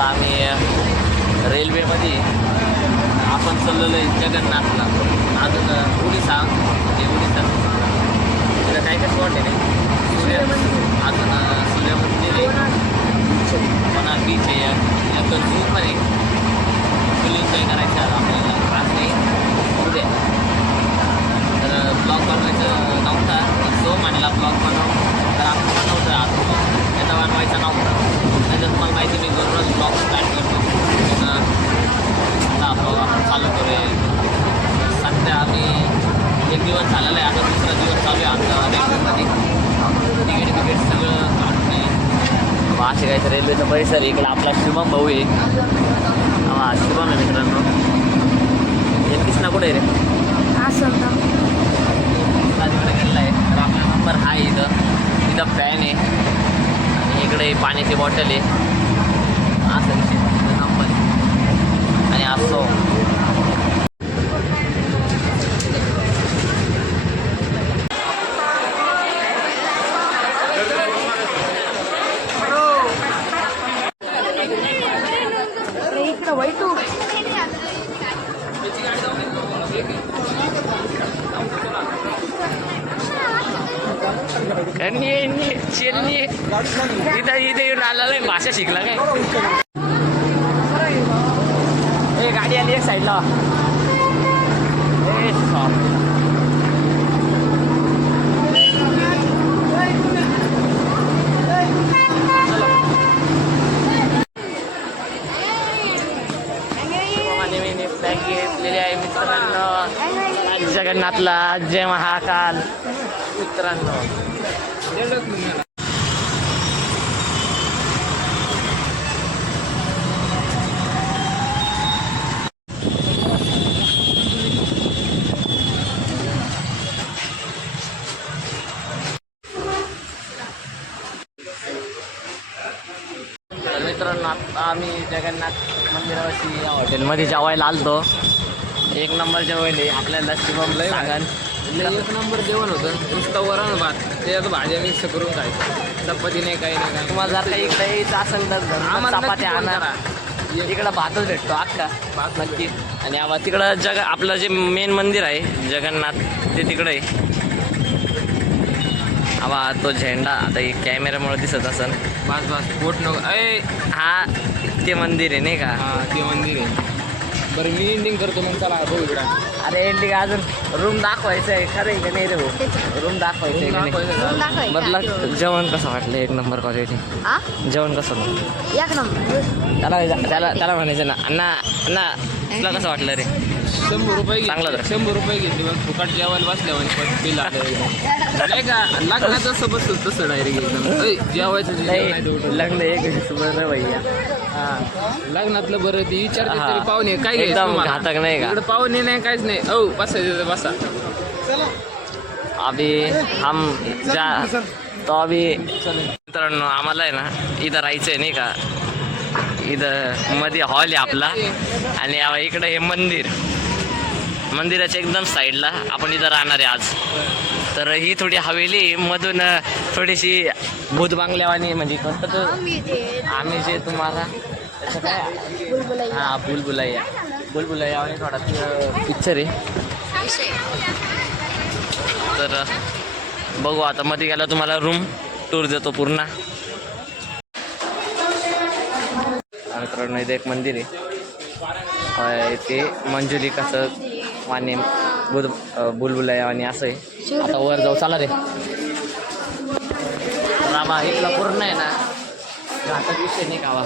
आता आम्ही रेल्वेमध्ये आपण चाललेलो आहे जगन्नाथला. अजून उडीसा हे उडीसा तिथं काय काय स्पॉट आहे सूर्य अजून सूर्य मंदिर आहे पुन्हा बीच आहे एक झू पण आहे. फुल एन्जॉय करायचं आपल्याला आज नाही उद्या. तर ब्लॉग बनवायचं नव्हता जो म्हणला ब्लॉग बनव तर आपण बनवतो आज ब्लॉग त्याचा बनवायचा नव्हता. त्याच्यात तुम्हाला माहिती मी दररोज ब्लॉग स्टार्ट करतो आता ब्लॉग आपण चालू करूया. सध्या आम्ही एक दिवस झालेला आहे आता दुसरा दिवस चालू आहे आमचा रेल्वेमध्ये. तिकीट सगळं काढून आहे असे काय तर रेल्वेचा परिसर इकडे आपला शुभम भाऊ आहे. हा शुभम आहे मित्रांनो. कृष्णा कुठे रे असं तिकडे गेलेला आहे. तर आपला नंबर हा आहे इथं फॅन आहे आणि इकडे पाण्याची बॉटल आहे असं विषय नंबर आणि असो. इकडं वाईट इथे येऊन आलेला आहे भाषा शिकला काय. ए गाडी आली एक साईडला. बॅग घेतलेली आहे मित्रांनो जगन्नाथला. जय महाकाल मित्रांनो. मित्रांनो आता आम्ही जगन्नाथ मंदिरावरती या हॉटेलमध्ये जेवायला आलतो. एक नंबर जेवायला आपल्याला शुभम लय सांगाल एक नंबर जेवण होतं. नुसतं वरण भात त्याच्यात भाज्या मिक्स करून खायचं. चपाती नाही काही नाही. तुम्हाला जर काही इकडे यायचं असेल तर चपात्या आणा. इकडं भातच भेटतो अख्खा भात नक्की. आणि तिकडं आपलं जे मेन मंदिर आहे जगन्नाथ ते तिकडं आहे. तो झेंडा आता कॅमेऱ्यामुळे दिसत असेल. बस पोट नको. हा ते मंदिर आहे नाही का. हा ते मंदिर आहे. बरं मी एंडिंग करतो मग चला भाऊ इकडं. अरे एंडिंग अजून रूम दाखवायचं आहे खरं आहे का नाही रे भाऊ. रूम दाखवायचं आहे बदला. जेवण कसं वाटलं एक नंबर क्वालिटी. जेवण कसं एक नंबर. त्याला म्हणायचं ना अण्णा अण्णा तुला कसं वाटलं रे. 100 रुपये चांगलं तर 100 रुपये घेतले मग फुकट जेवायला बसल्यावर बिल आलं नाही का. लग्नात जसं बसलं तसं डायरेक्ट एकदम जेवायचं लग्न एक बरं भैया. लग्नातलं बरं ती विचारते तरी पाहुणे काय एकदम घातक नाही का. इकडे पाहुणे नाही काहीच नाही. बसायचं बसा. अभी हम अभी मित्रांनो आम्हाला आहे ना इथं राहायचं आहे नाही का. इथं मध्ये हॉल आहे आपला आणि इकडं हे मंदिराच्या एकदम साईडला आपण इथं राहणार आहे आज. तर ही थोडी हवेली मधून थोडीशी भूत बांगल्यावानी म्हणजे आम्ही जे तुम्हाला काय हां बुलबुलैया आणि थोडा पिक्चर आहे. तर बघू आता मध्ये गेला तुम्हाला रूम टूर देतो पूर्ण. मित्रांनो इथे एक मंदिर आहे ते मंजुलिकाचं वाणी बुलबुलैया आणि असं आहे. आता वर जाऊ चला रे. रामा इथला पूर्ण आहे ना घातक विषय नाही का.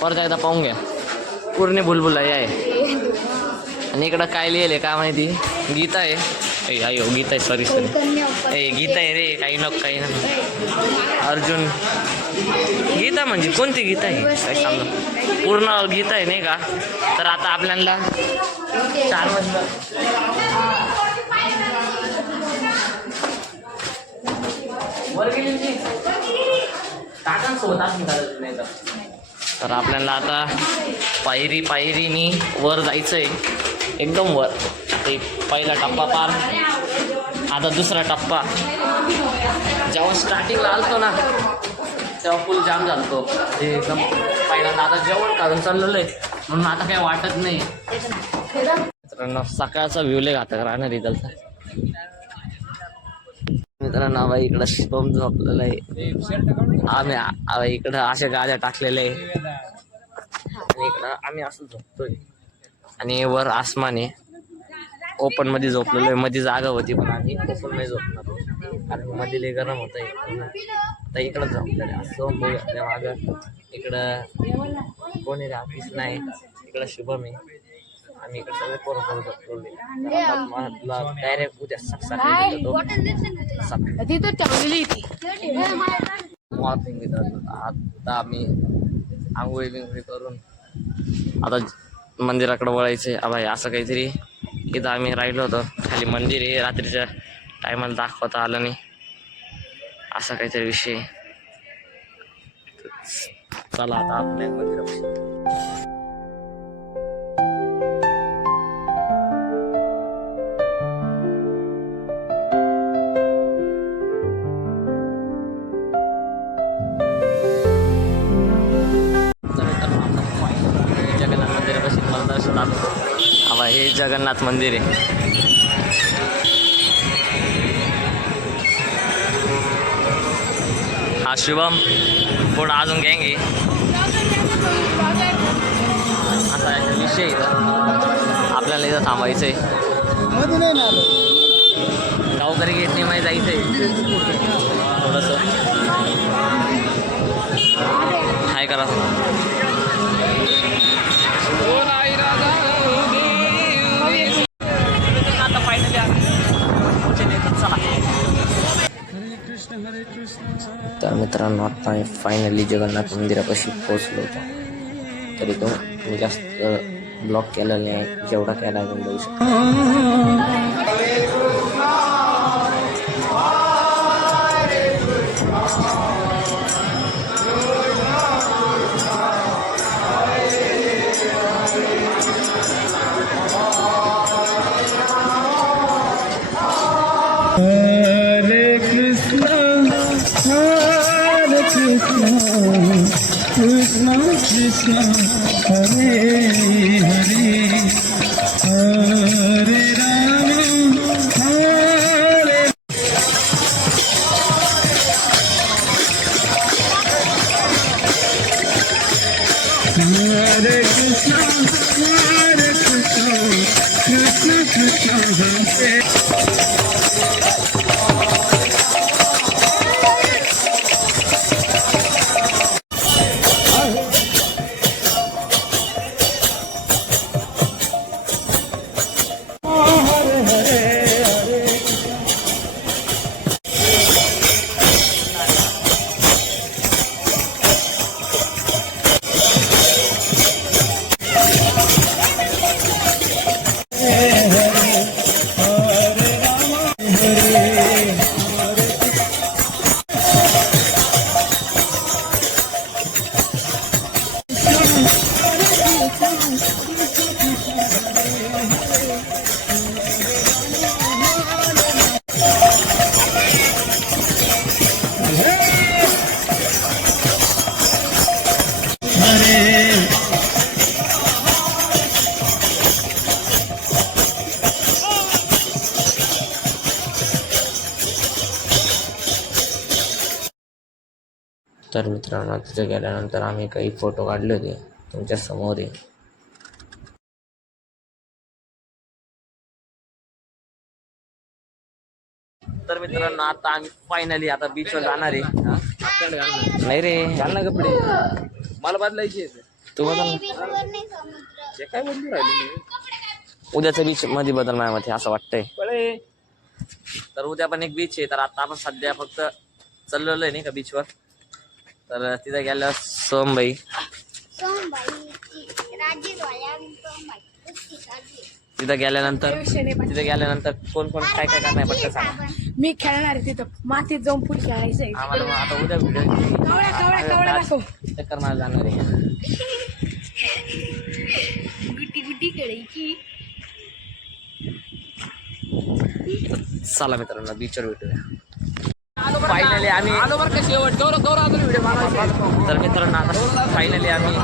परत एकदा पाहून घ्या पूर्ण बुलबुलैया आहे. आणि इकडं काय लिहिलं काय माहिती गीता आहे. अयो गीता आहे सॉरी गीता आहे रे. काही ना अर्जुन गीता म्हणजे कोणती गीता आहे काय सांगा. पूर्ण गीता आहे नाही का. तर आता आपल्याला 4 वाजता तर आपल्याला आता पायरीनी वर जायचं आहे एकदम वर. ते पहिला टप्पा पार आता दुसरा टप्पा. जेव्हा स्टार्टिंगला आलतो ना तेव्हा फुल जाम झालतो ते एकदम पहिल्यांदा. आता जेवण काढून चाललेलं आहे म्हणून आता काही वाटत नाही. मित्रांनो सकाळचा व्ह्यू लय घातक राहणार रिझल्टचा. मित्रांनो बाई इकडं शिवम झोपलेलं आहे. आम्ही इकडं अशा गाड्या टाकलेल्या आहे आणि इकडं आम्ही असं झोपतोय आणि वर आसमान आहे. ओपन मध्ये झोपलेलो आहे. मध्ये जागा होती पण आम्ही ओपन मध्ये झोपणार कारण मध्ये लय गरम होत आहे. आता इकडं झोपलेलं आहे असं बघूया मागं. इकडं कोणी ऑफिस नाही. इकडं शुभम आहे. आम्ही इकडे सगळे पोरं झोपलो डायरेक्ट उद्या सकाळी मॉर्निंग मित्रांनो. आता आम्ही आंघोळी बिंगोळी करून आता मंदिराकडे वळायचंय. भाई असं काहीतरी इथं आम्ही राहिलो होतो. खाली मंदिर आहे. रात्रीच्या टायमाला दाखवता आलं नाही असा काहीतरी विषय. चला आता आपल्या मंदिरापाशी. जगन्नाथ मंदिरापाशी मला दर्शन आलं. हा हे जगन्नाथ मंदिर आहे. हा शुभम पुढं अजून गँग आहे असा एक विषय इथं. आपल्याला इथं थांबायचं आहे. गावकरी घेत नाही माहीत जायचं आहे थोडंसं हाय करा. आता फायनली तर मित्रांनो आता आम्ही फायनली जगन्नाथ मंदिरापाशी पोहोचलो होतो. तरी तो मी जास्त ब्लॉक केलेला नाही. जेवढा केला आहे जाऊ शकतो. Hare Krishna, Krishna Krishna, Hare Hare, Hare Rama, Hare. Hare Krishna, Krishna Krishna, Hare. तर मित्रांनो तिथे गेल्यानंतर आम्ही काही फोटो काढले होते तुमच्या समोर आहे. तर मित्रांनो आता आम्ही फायनली आता बीचवर जाणार आहे. नाही रे घाल ना कपडे मला बदलायची तू बदल काय बदलू राहिले उद्याचं बीच मध्ये बदल माझ्या मते असं वाटतंय. तर उद्या पण एक बीच आहे. तर आता आपण सध्या फक्त चाललेलो आहे नाही का बीचवर. तर तिथे गेल्यावर सोमबाई तिथे गेल्यानंतर कोण कोण काय काय करणार पटकन सांगा. मी खेळणार आहे तिथं मातीत जाऊन फुट खेळायचंय. आम्हाला मग आता उद्या व्हिडिओ चक्कर मारायला जाणार आहे. गुटी खेळायची. चला मित्रांनो बीचवर भेटूया. फायनली आम्ही आलो बरं का शेवट गौरव अजून व्हिडिओ बनवायचे. तर मित्रांनो आता फायनली आम्ही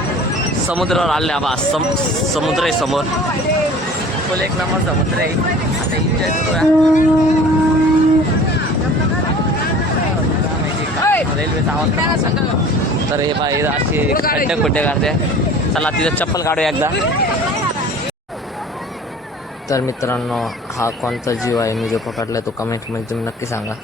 समुद्रावर आले आबा. समुद्र आहे समोर, फुल एक नंबर समुद्र आहे. आता एन्जॉय करूया. रेल्वेचा आवाज. तर हे बाई असे खड्डे काढते. चला तिथं चप्पल काढूया एकदा. तर मित्रांनो हा कोणता जीव आहे मी जो पकडलाय तो कमेंटमध्ये तुम्ही नक्की सांगा.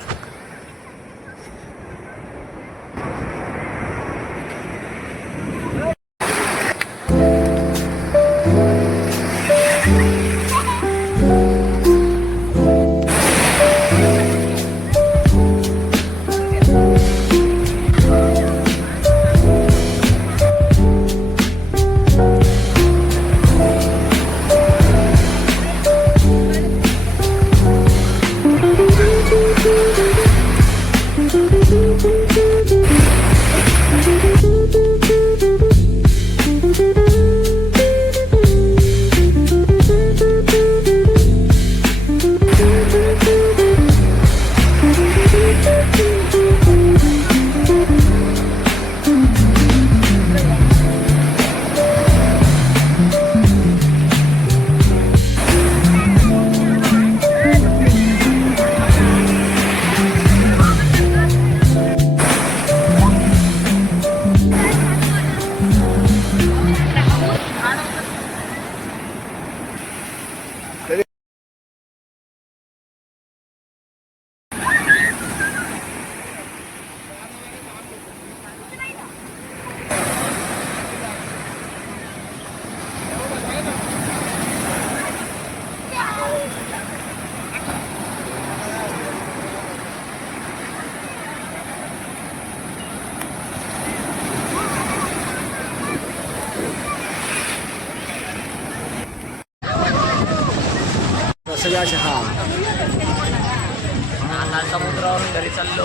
आता समुद्रावरून घरी चाललो.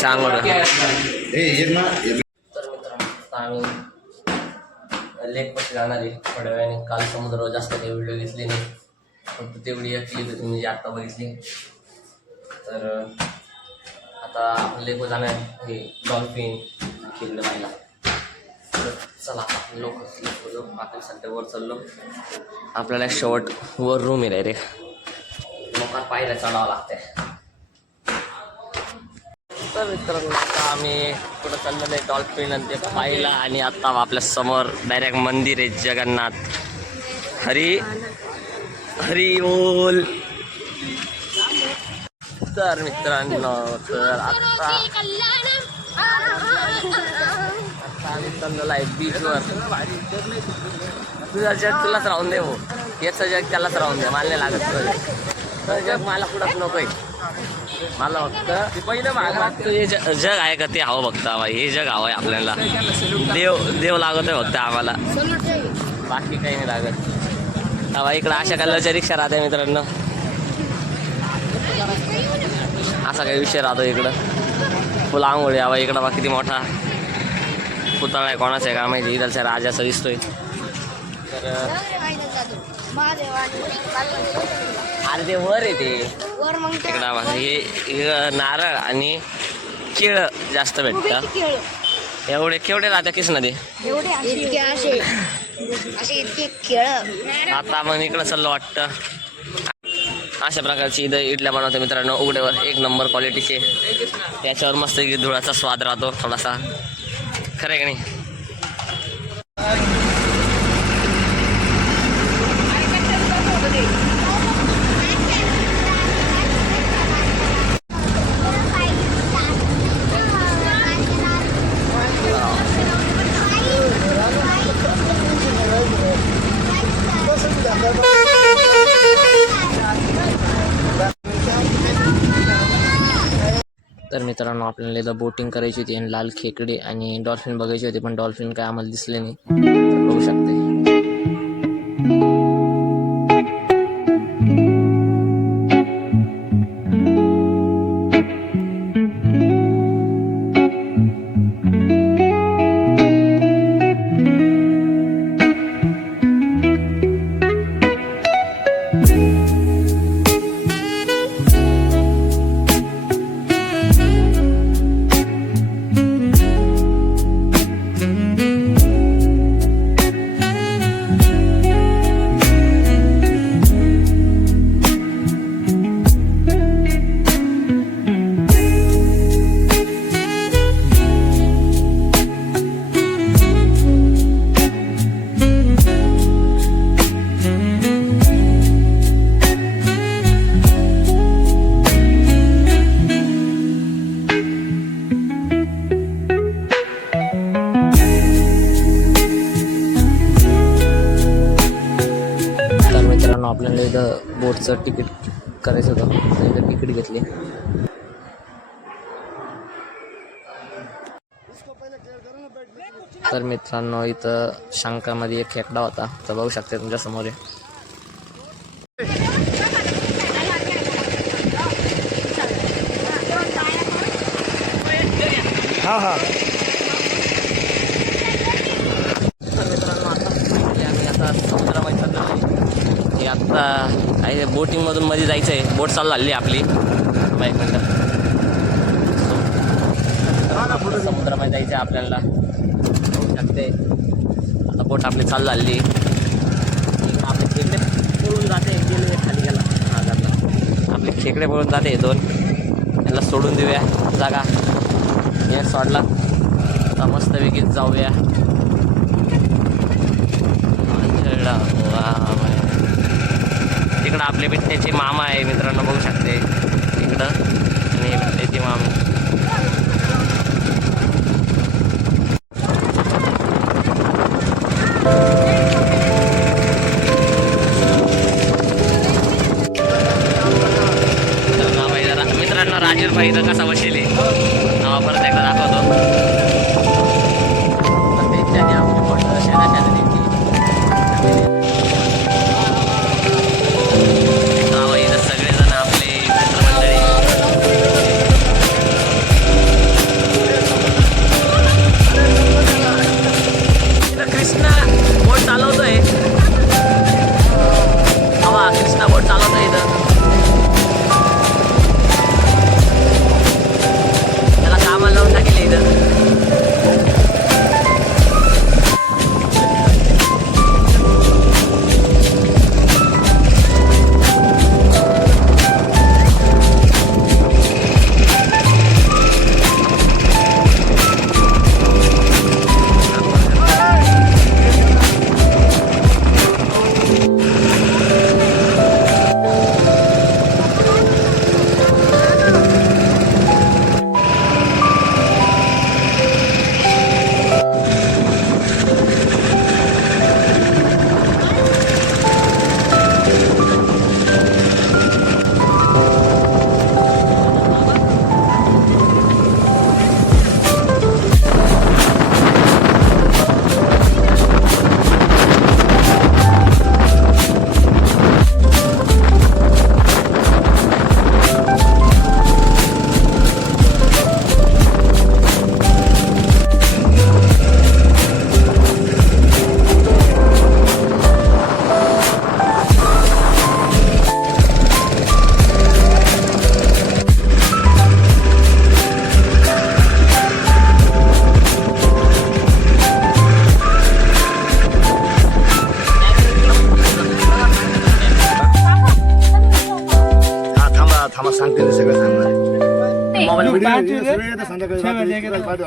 सांग तर मित्रांनो आम्ही लेक पाशी जाणार आहे थोड्या वेळाने. काल समुद्रावर जास्त काही व्हिडिओ घेतली नाही, फक्त तेवढी एक क्लिप तुम्ही जी आत्ता बघितली. तर आता आपण लेकवर जाणार हे डॉल्फिन खेळलं पाहिला. तर चला आपण लोक आपण सध्या वर चाललो. आपल्याला शेवट वर रूम आहे रे, लोकांना पाहिलं चढावं लागतंय. तर मित्रांनो आता आम्ही कुठं चाललेलं आहे डॉल्फिन आणि ते पाहिला. आणि आता आपल्या समोर डायरेक्ट मंदिर आहे जगन्नाथ. हरी हरी बोल. तर मित्रांनो तर आता आम्ही चाललेलो आहे बीचवर. तुझं जग तुलाच राहून दे हो, याचं जग त्यालाच राहून दे, मला नाही लागत. तर जग मला कुठंच नको आहे. मला फक्त पहिलं मागं हे जग आहे का ते हवं फक्त. हवा हे जग हवं आहे आपल्याला. देव लागत आहे फक्त आम्हाला, बाकी काही नाही लागत. हवा इकडं अशा कलरच्या रिक्षा राहते मित्रांनो. असा काही विषय राहतो इकडं. फुल आंघोळी हवा इकडं. बा किती मोठा पुतळा आहे, कोणाचा आहे का माहिती. इकडच्या राजाचा दिसतोय. तर अरे ते वर आहे ते इकडं. हे नारळ आणि केळं जास्त भेटतं. एवढे केवढे राहतात किस नदी. आता आपण इकडं चाललो वाटतं. अशा प्रकारची इथं इडल्या बनवते मित्रांनो उघड्यावर, एक नंबर क्वालिटीचे. त्याच्यावर मस्त धुळाचा स्वाद राहतो थोडासा, खरं आहे की नाही. तर मित्रांनो आपल्याला इथं बोटिंग करायची होती आणि लाल खेकडे आणि डॉल्फिन बघायची होती, पण डॉल्फिन काय आम्हाला दिसले नाही. बघू शकते. आपल्याला इथं बोटचं तिकीट करायचं होतं, तर इथं तिकीट घेतली. तर मित्रांनो इथं शंकामध्ये एक खेकडा होता, तर बघू शकता तुमच्या समोर आहे. हा हा तर मित्रांनो आम्ही आता समुद्रामध्ये चाललो आहे. हे आत्ता काही बोटिंगमधून मध्ये जायचं आहे. बोट चालू झाली आपली. एक मिनटं. समुद्रामध्ये जायचं आहे आपल्याला. होऊ शकते आता बोट आपली चालू झाली. आपले खेकडे पळून जाते. गेले खाली गेला हा जाता. आपले खेकडे पळून जाते दोन. याला सोडून देऊया जागा. हे सोडला आता मस्तपैकी जाऊया. तिकडं आपले बिट्ट्याचे मामा आहे मित्रांनो, बघू शकते इकडं. आणि बिट्ट्याचे मामा मित्रांनो राजीव भाई इथं कसा बसेल परत एकदा दाखवतो. त्यांनी आपली फोटो शेजारच्या सगळेजण आपले मित्रमंडळी. इथं कृष्णा बोट चालवतोय. हवा कृष्णा बोट चालवतोय इथं. त्याला कामाला लावून टाकेल इथं.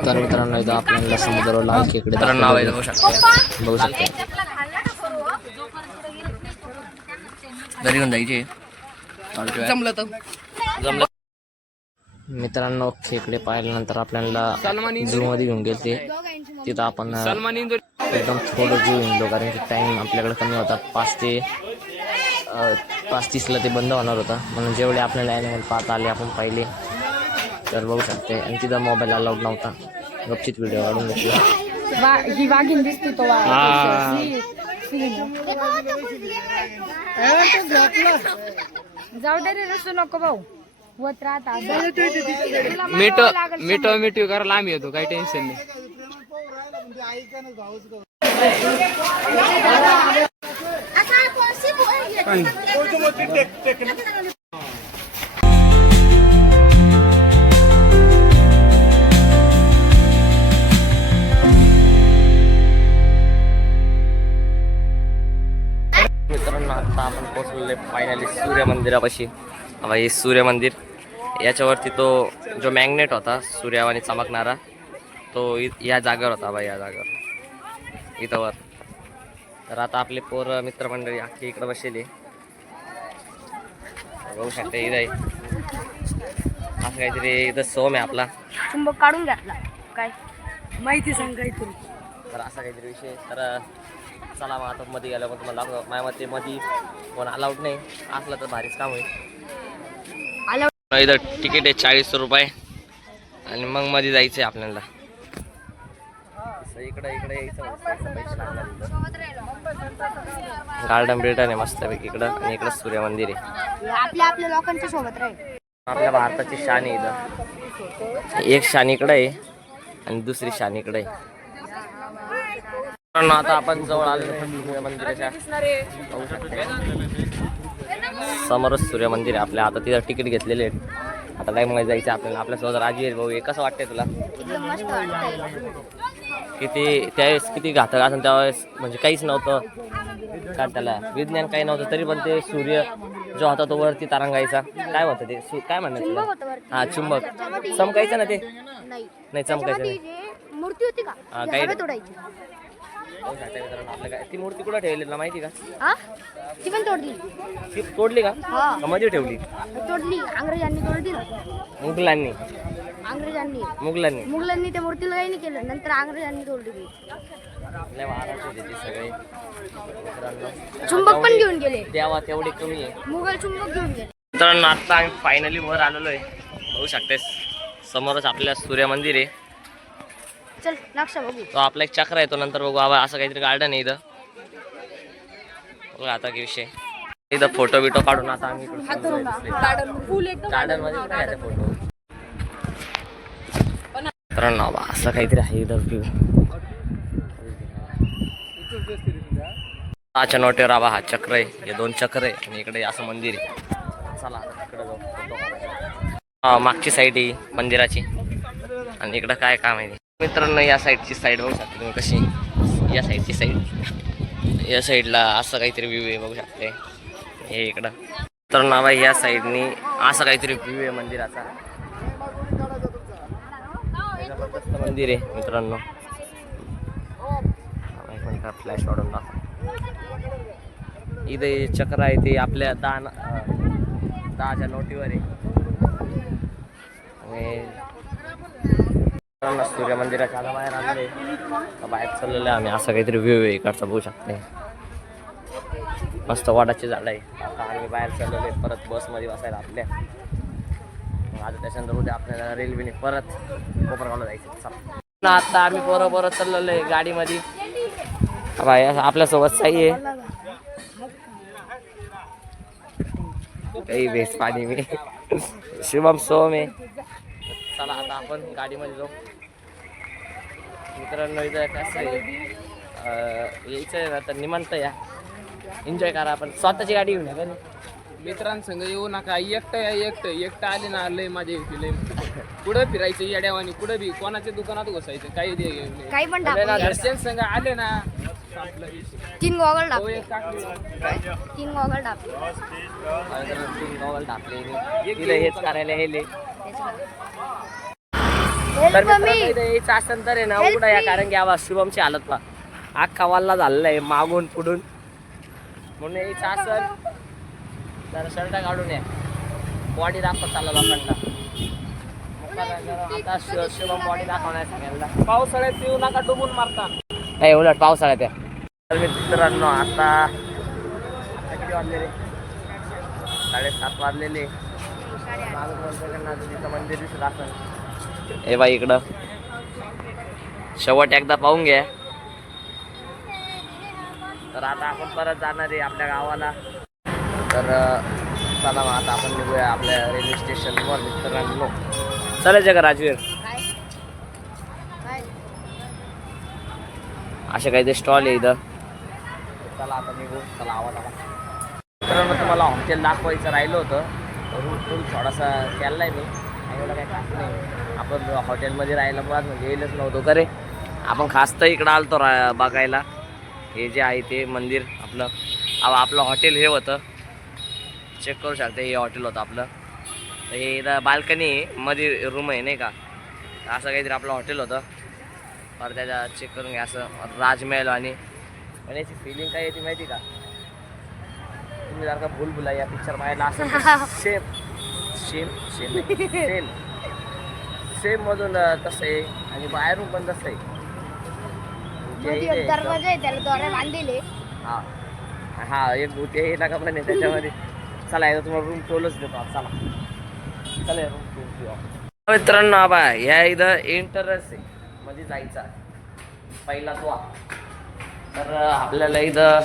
तर मित्रांनो इथं आपल्याला समुद्रावर लाल खेकडे नाव आहे, बघू शकते घरी घेऊन जायचे. जमलं. मित्रांनो खेकडे पाहिल्यानंतर आपल्याला झू मध्ये घेऊन गेले. तिथं आपण एकदम थोडं झू हिंडलो, कारण की टाइम आपल्याकडे कमी होता. 5:30ला ते बंद होणार होता, म्हणून जेवढे आपल्याला ॲनिमल पाहता आले आपण पाहिले. तर बघू शकते. आणि तिथं मोबाईल अलाउड नव्हता. गपचित व्हिडिओ काढून घेतली. ही वाघीण दिसते तो जाऊ दे रे, रसू नको भाऊ. होत राहता मिठो करायला आम्ही येतो, काही टेन्शन नाही. मित्रांनो आता आपण पोहोचलेले फायनली सूर्य मंदिरापाशी. हवा हे सूर्य मंदिर. याच्यावरती तो जो मॅग्नेट होता सूर्यावानी चमकणारा, तो या जागेवर होता बा, या जागेवर इथं वर. तर आता आपले पोर मित्रमंडळी अख्खी इकडं बसलेली. बघू शकता इथं असं काहीतरी इथं सोम आहे आपला. चुंबक काढून घातला काय माहिती सांग काहीतरी. तर असा काहीतरी विषय. तर चला मग आता मध्ये गेल्या मग तुम्हाला दाखवतो. माझ्या मते मध्ये कोण अलाउड नाही, असलं तर भारीच काम होईल. इथं तिकीट आहे 40 रुपये आणि मग मध्ये जायचं आहे आपल्याला. इकडे यायचं गार्डन बिल्डन आहे मस्तपैकी इकडं, आणि इकडं सूर्य मंदिर आहे. आपल्या लोकांच्या सोबत राहील. आपल्या भारताची शान आहे इथं. एक शान इकडे आहे आणि दुसरी शान इकडे आहे. आता आपण जवळ आलो सूर्य मंदिराच्या, समोरच सूर्य मंदिर आहे आपल्या. आता तिथं तिकीट घेतलेले आहेत. आता काय मग जायचं आपल्याला. आपल्यासोबत राजवीर भाऊ आहे. कसं वाटतंय तुला? एकदम मस्त वाटतंय. किती त्यावेळेस किती घातक असेल त्यावेळेस, म्हणजे काहीच नव्हतं का त्याला विज्ञान काही नव्हतं, तरी पण ते सूर्य जो होता तो वरती तरंगायचा. काय होतं ते काय म्हणायचं? हा चुंबक. चमकायचं ना ते? नाही चमकायचं नाही. मूर्ती होती का? हा काही तोडायची. आपल्या ती मूर्ती कुठं ठेवली ना माहिती का? ती पण तोडली. ती तोडली का? हा. मध्ये ठेवली? तोडली. इंग्रजांनी तोडली ना. मुघलांनी मुघलांनी त्या मूर्तीला काही नाही केलं. नंतर इंग्रजांनी तोडली ती. आपल्या महाराष्ट्रात होते सगळे चुंबक पण घेऊन गेले. देवा तेवढे कमी आहे. मुघल चुंबक घेऊन गेले. मित्रांनो आता आम्ही फायनली वर आलेलो आहे. बघू शकतेस समोरच आपल्या सूर्य मंदिर आहे. चल नक्षा बघू. तो आपला एक चक्र आहे, तो नंतर बघू. बाबा असं काहीतरी गार्डन आहे इथं. बघू आता काय विषय. इथं फोटो बिटो काढून आता आम्ही गार्डन मध्ये काय फोटो. मित्रांनो असं काहीतरी आहे इथं व्ह्यू. हाच्या नोटेवर आबा हा चक्र आहे. हे 2 चक्र आहे आणि इकडे असं मंदिर आहे. चला आता तिकडे जाऊ. मागची साईड आहे मंदिराची आणि इकडं काय काम आहे मित्रांनो. या साईडची साईड बघू शकता तुम्ही कशी. या साईडची साईड, या साईडला असं काहीतरी व्ह्यू आहे बघू शकते. हे इकडं मित्रांनो बाई या साईडनी असं काहीतरी व्ह्यू आहे मंदिराचा. मंदिर आहे मित्रांनो. फ्लॅश वाढून दाखव. इथे चक्र आहे ते आपल्या 10च्या नोटीवर आहे. सूर्य मंदिराच्या आता बाहेर आलेले, बाहेर चाललेलं आहे आम्ही. असं काहीतरी व्ह्यू आहे इकडचा बघू शकते. मस्त वाडाची झाड आहे. आता आम्ही बाहेर चाललेलो आहे परत बसमध्ये बसायला आपल्या. आता त्याच्यानंतर उद्या आपल्याला रेल्वेने परत कोपरगावला जायचं. चला आता आम्ही परत चाललेलो आहे गाडीमध्ये. बाय आपल्यासोबत साई आहे. काही बेस पाणी मी शिवम सोम आहे. चला आता आपण गाडीमध्ये जाऊ. मित्रांनो इथं कसं आहे यायचं आहे ना तर निमंत या, एन्जॉय करा. आपण स्वतःची गाडी घेऊन या. मित्रांसंग येऊ नका. एकटं आले ना लय मजा येते. लय कुठं फिरायचं येड्यावानी, कुठं बी कोणाच्या दुकानात घुसायचं. काही पण घरच्यां संग आले ना 3 गॉगल तो एक टाकले. 3 गॉगल टाकले. 3 गॉगल टाकले. तिला हेच करायला हेले Help me. यायचं असेल तर आहे ना उघडा या. कारण की आवाज शुभमची हालत पहा अख्खा वाल्ला झालेला आहे मागून पुढून. म्हणून यायचं असेल तर शर्ट काढून या. बॉडी दाखवत चालला लोकांना. आता शुभम बॉडी दाखवणार सगळ्यांना. पावसाळ्यात येऊ नका, डुबून मारता. नाही उलट पावसाळ्यात आहे. तर मित्रांनो आता किती वाजलेले? 7:30 वाजलेले. जगन्नाथजीचं मंदिर दिसत असेल. हे बाई इकडं शेवट एकदा पाहून घ्या. तर आता आपण परत जाणार आहे आपल्या गावाला. तर चला मग आता आपण निघूया आपल्या रेल्वे स्टेशनवर. मित्रांनो चालायचं का राजवीर? असे काही ते स्टॉल आहे इथं. चला आता निघू. चला आवाज आला. मित्रांनो तुम्हाला हॉटेल दाखवायचं राहिलं होतं. रूट टूर थोडासा केला आहे मी. एवढं काही खास नाही. आपण हॉटेलमध्ये राहायला मुळात म्हणजे येईलच नव्हतो का रे. आपण खास तर इकडं आलतो बघायला. हे जे आहे ते मंदिर आपलं. आपलं हॉटेल हे होतं. चेक करू शकता हे हॉटेल होतं आपलं. तर हे इथं बाल्कनी आहे, मध्ये रूम आहे नाही का. असं काहीतरी आपलं हॉटेल होतं. तर त्याच्या चेक करून घ्या. असं राजमहल आणि याची फिलिंग काय येते माहिती का. तुम्ही जर का भूलभुला या पिक्चर पाहायला असं सेम मधून तसं आहे आणि बाहेरून पण तसं आहे. मध्ये एक दरवाजा आहे त्याला दोऱ्या बांधलेले. हा हा एक भूत आहे ना का पण आहे त्याच्यामध्ये. चला एकदा तुम्हाला रूम टोलच देतो आता. चला रूम टोल घेऊ मित्रांनो. आबा ह्या इथं एंटरच आहे मध्ये जायचा पहिला तो. तर आपल्याला इथं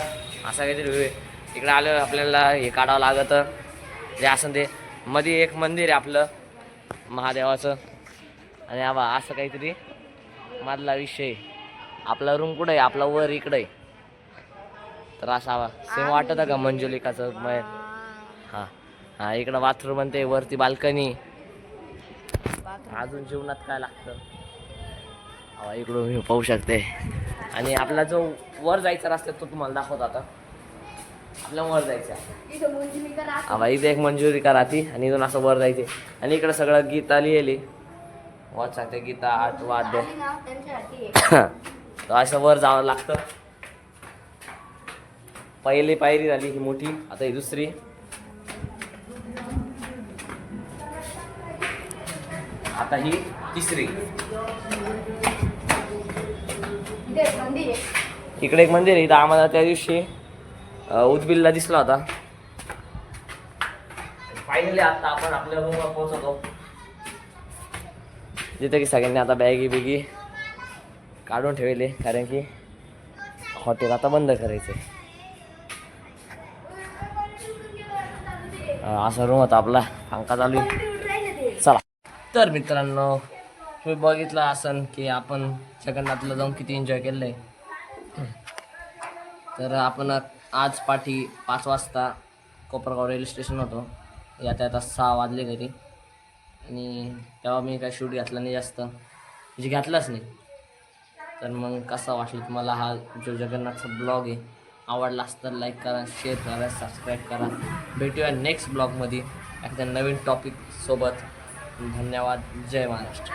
असं काहीतरी इकडं आलं आपल्याला हे काढावं लागतं जे असं ते. मध्ये एक मंदिर आहे आपलं महादेवाचं. आणि आबा असं काहीतरी मधला विषय. आपला रूम कुठं आहे? आपला वर इकडं आहे. तर असावा सेम वाटतं का मंजुलिकाचं मग. हां हां इकडं बाथरूम आणि ते वरती बाल्कनी. अजून जीवनात काय लागतं हवा इकडून मी पाहू शकते. आणि आपला जो वर जायचा रस्ता तो तुम्हाला दाखवतो आता. आपल्या वर जायचं हवा इथे एक मंजुरिका राहती आणि इथून असं वर जायचे. आणि इकडं सगळं गीता लिहिली वाच सांगते गीता 8 वाद्य. तर असं वर जावं लागतं. पहिली पायरी झाली ही मोठी. आता ही दुसरी. आता ही तिसरी. इकडे एक मंदिर आहे. इथं आम्हाला त्या दिवशी उदबिलला दिसला होता. फायनली आता आपण आपल्या रूमवर पोहोचतो जिथे की सगळ्यांनी आता बॅगी बिगी काढून ठेवले कारण की हॉटेल आता बंद करायचं आहे. असा रूम होता आपला पंखा चालू आहे. चला तर मित्रांनो तुम्ही बघितलं असन की आपण जगन्नाथला जाऊन किती एन्जॉय केलं आहे. तर आपण आज पाठी 5 वाजता कोपरगाव रेल्वे स्टेशन होतो. येता 6 वाजले घरी. आणि तेव्हा मी काय शूट घातला नाही जास्त म्हणजे घातलाच नाही. तर मग कसा वाटलं तुम्हाला हा जो जगन्नाथचा ब्लॉग आहे? आवडला असं तर लाईक करा, शेअर करा, सबस्क्राईब करा. भेटूया नेक्स्ट ब्लॉगमध्ये एखाद्या नवीन टॉपिक सोबत. धन्यवाद. जय महाराष्ट्र.